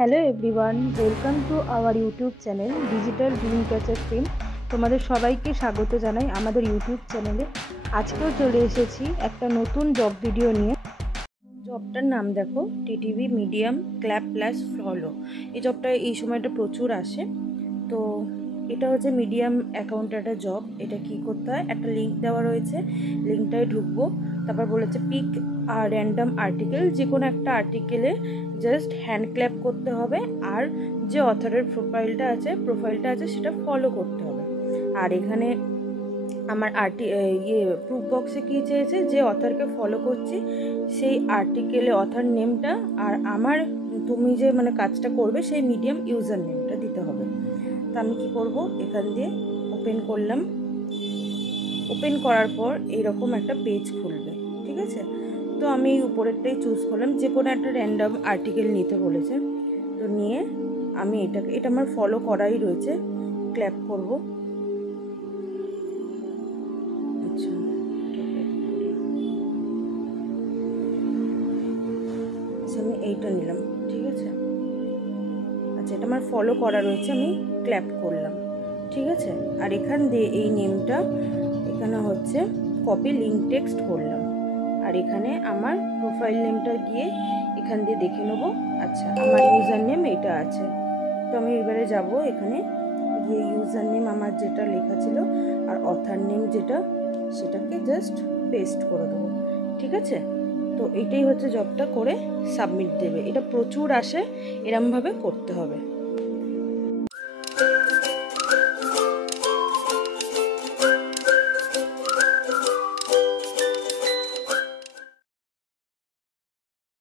Hello everyone, welcome to our YouTube channel digital dream catcher team. তোমাদের সবাইকে স্বাগত জানাই আমাদের ইউটিউব চ্যানেলে। আজকেও চলে এসেছি একটা নতুন জব ভিডিও নিয়ে। জবটার নাম দেখো, TTV medium clap plus follow. এই জবটা এই সময়টা প্রচুর আসে। তো এটা হচ্ছে মিডিয়াম অ্যাকাউন্টেন্টের জব। এটা কি করতে হয়, একটা লিঙ্ক দেওয়া রয়েছে, লিঙ্কটায় ঢুকবো। তারপর বলেছে পিক আর র্যান্ডাম আর্টিকেল, যে কোনো একটা আর্টিকেলে জাস্ট হ্যান্ড ক্ল্যাপ করতে হবে, আর যে অথরের প্রোফাইলটা আছে সেটা ফলো করতে হবে। আর এখানে আমার প্রুফ বক্সে কী চেয়েছে, যে অথরকে ফলো করছি সেই আর্টিকেলে অথর নেমটা, আর তুমি যে কাজটা করবে সেই মিডিয়াম ইউজার নেমটা দিতে হবে। তো আমি কি করব, এখান দিয়ে ওপেন করলাম। ওপেন করার পর এইরকম একটা পেজ খুলবে, ঠিক আছে। তো আমি এই উপরেরটাই চুজ করলাম, যে কোনো একটা র্যান্ডাম আর্টিকেল নিতে বলেছে। তো নিয়ে আমি এটা আমার ফলো করাই রয়েছে, ক্ল্যাপ করব। আচ্ছা, আমি এইটা নিলাম, ঠিক আছে। আচ্ছা, এটা আমার ফলো করা রয়েছে, আমি ক্ল্যাপ করলাম, ঠিক আছে। আর এখান দিয়ে এই নেমটা এখানে হচ্ছে কপি লিঙ্ক টেক্সট করলাম। আর এখানে আমার প্রোফাইল নেমটা গিয়ে এখান দিয়ে দেখে নেব। আচ্ছা, আমার ইউজার নেম এটা আছে। তো আমি এবারে যাব, এখানে গিয়ে ইউজার নেম আমার যেটা লেখা ছিল আর অথার নেম যেটা, সেটাকে জাস্ট পেস্ট করে দেবো, ঠিক আছে। তো এটাই হচ্ছে জবটা, করে সাবমিট দেবে। এটা প্রচুর আসে, এরমভাবে করতে হবে।